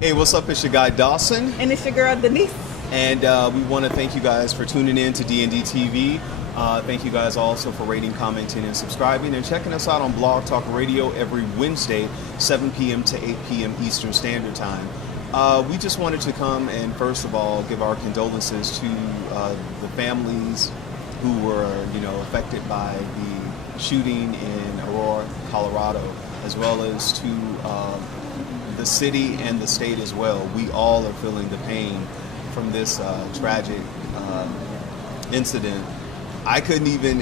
Hey, what's up? It's your guy Dawson. And it's your girl Denise. And we want to thank you guys for tuning in to D&D TV. Thank you guys also for rating, commenting, and subscribing, and checking us out on Blog Talk Radio every Wednesday, 7 p.m. to 8 p.m. Eastern Standard Time. We just wanted to come and first of all give our condolences to the families who were, affected by the shooting in Aurora, Colorado, as well as to the city and the state as well. We all are feeling the pain from this tragic incident. I couldn't even,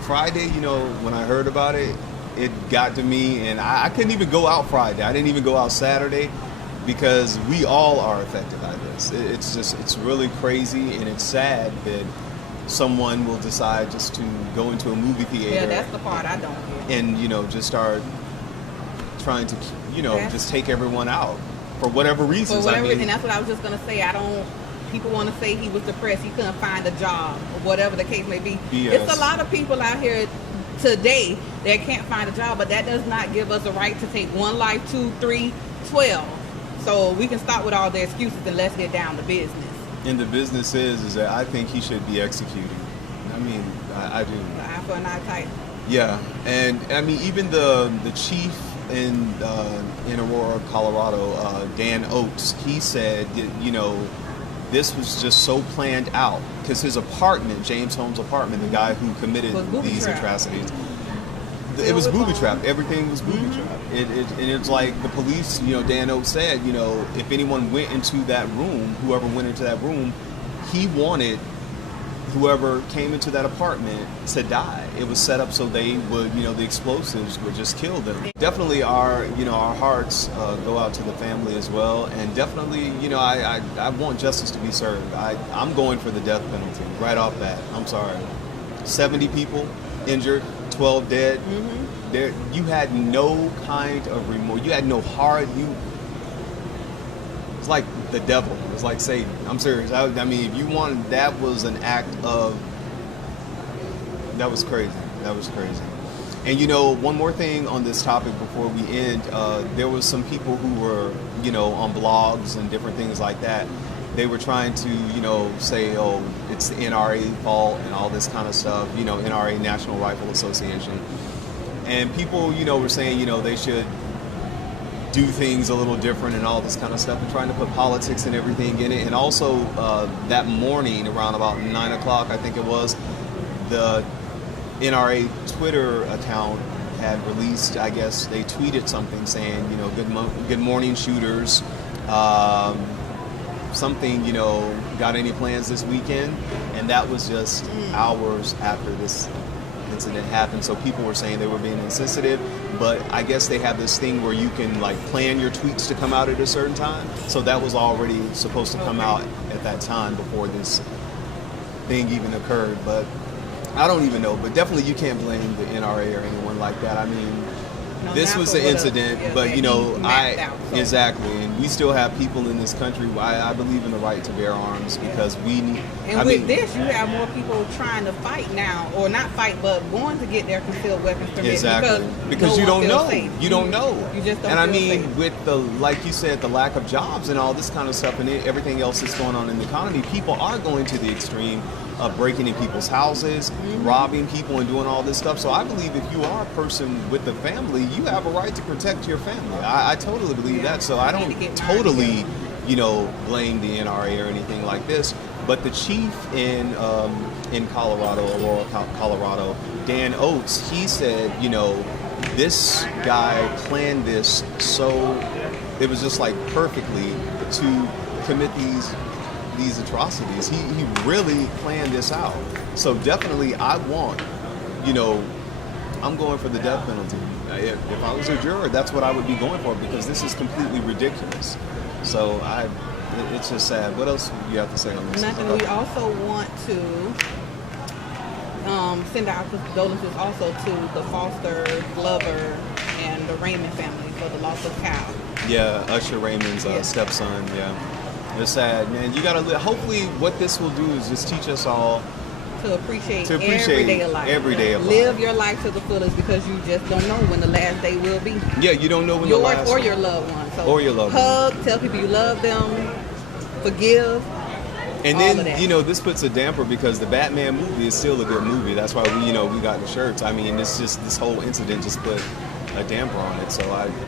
Friday, when I heard about it, it got to me, and I couldn't even go out Friday. I didn't even go out Saturday because we all are affected by this. It's really crazy, and it's sad that someone will decide just to go into a movie theater. Yeah, that's the part I don't get. And, just start trying to, just take everyone out for whatever reasons. For whatever reason, that's what I was just going to say. People want to say he was depressed, he couldn't find a job, or whatever the case may be. BS. It's a lot of people out here today that can't find a job, but that does not give us a right to take one life, 2, 3, 12. So we can stop with all the excuses and let's get down to business. And the business is that I think he should be executed. I do. The eye for an eye type. Yeah, and even the chief in Aurora, Colorado, Dan Oates, he said, this was just so planned out because his apartment, James Holmes' apartment, the guy who committed these atrocities, it was booby trapped. Everything was booby trapped. And it's like the police, Dan Oates said, if anyone went into that room, whoever went into that room, he wanted whoever came into that apartment to die. It was set up so they would, the explosives would just kill them. Definitely our hearts go out to the family as well. And definitely, I want justice to be served. I'm going for the death penalty right off bat. I'm sorry. 70 people injured, 12 dead. Mm-hmm. There, you had no kind of remorse. You had no heart. It's like the devil. It's like Satan. I'm serious. If you wanted, that was an act of. That was crazy. That was crazy. And one more thing on this topic before we end. There was some people who were, on blogs and different things like that. They were trying to, say, oh, it's the NRA fault and all this kind of stuff. NRA, National Rifle Association, and people, were saying, they should do things a little different and all this kind of stuff, and trying to put politics and everything in it. And also that morning around about 9 o'clock, I think it was, the NRA Twitter account had released, I guess they tweeted something saying, good morning shooters, something, got any plans this weekend? And that was just hours after this incident happened. So people were saying they were being insensitive, but I guess they have this thing where you can plan your tweets to come out at a certain time. So that was already supposed to come out at that time before this thing even occurred. But I don't even know, but definitely you can't blame the NRA or anyone like that. This was an incident, but exactly, and we still have people in this country. I believe in the right to bear arms because we need. And with this, you have more people trying to fight now, or not fight, but going to get their concealed weapons permit. Exactly, because you don't know. You don't know. You just don't. And safe. With the, like you said, the lack of jobs and all this kind of stuff, and everything else that's going on in the economy, people are going to the extreme of breaking in people's houses, robbing people, and doing all this stuff. So I believe if you are a person with a family, you have a right to protect your family. I totally believe that. So I don't totally, blame the NRA or anything like this. But the chief in Colorado, Aurora, Colorado, Dan Oates, he said, this guy planned this so it was just perfectly to commit these atrocities. He really planned this out. So definitely I want, I'm going for the death penalty. If I was a juror, that's what I would be going for, because this is completely ridiculous. So it's just sad. What else do you have to say on this? Nothing. We also want to send our condolences also to the Foster, Glover, and the Raymond family for the loss of Kyle. Yeah, Usher Raymond's stepson. Yeah. It's sad, man. You gotta. Hopefully, what this will do is just teach us all to appreciate every day of life. Every day of life. Live your life to the fullest, because you just don't know when the last day will be. Yeah, you don't know when yours the last or your loved one. So or your loved hug, tell people you love them, forgive. And all of then, that. you know, this puts a damper because the Batman movie is still a good movie. That's why we got the shirts. I mean, it's just this whole incident just put a damper on it. So